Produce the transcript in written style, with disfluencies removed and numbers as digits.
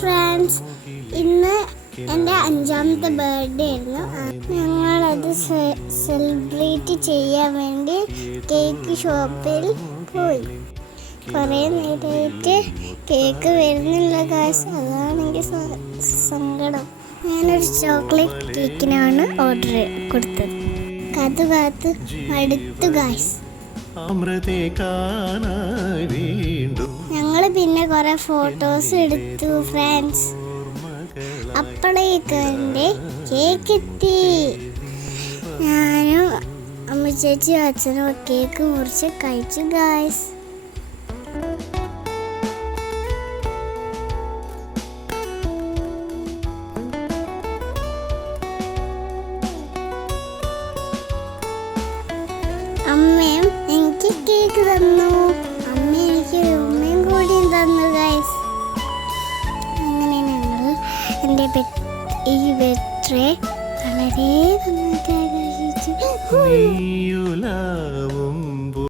Friends, ഇന്ന് എൻ്റെ 5ാമത്തെ birthday ആയിരുന്നു. ഞങ്ങളത് സെലിബ്രേറ്റ് ചെയ്യാൻ വേണ്ടി കേക്ക് ഷോപ്പിൽ പോയി. കുറേ നേരമായിട്ട് കേക്ക് വരുന്നില്ല ഗായ്സ്, അതാണെങ്കിൽ സങ്കടം. ഞാനൊരു ചോക്ലേറ്റ് കേക്കിനാണ് ഓർഡർ കൊടുത്തത്. കാത്ത് മടുത്തു ഗായ്സ്. ഞങ്ങൾ പിന്നെ കുറെ ഫോട്ടോസ് എടുത്തു ഫ്രണ്ട്സ്. അപ്പോഴേക്ക് എൻ്റെ കേക്ക് എത്തി. ഞാനും അമ്മ ചേച്ചി അച്ഛനും കേക്ക് മുറിച്ച് കഴിച്ചു ഗായ്സ്. അമ്മയും എനിക്ക് കേക്ക് തന്നു. അമ്മ എനിക്ക് ഉമ്മയും കൂടി തന്നു ഗൈസ്. അങ്ങനെ ഞങ്ങൾ എൻ്റെ ഈ ബർത്ത്ഡേ വളരെ നന്നായിട്ട് ആഘോഷിച്ചു.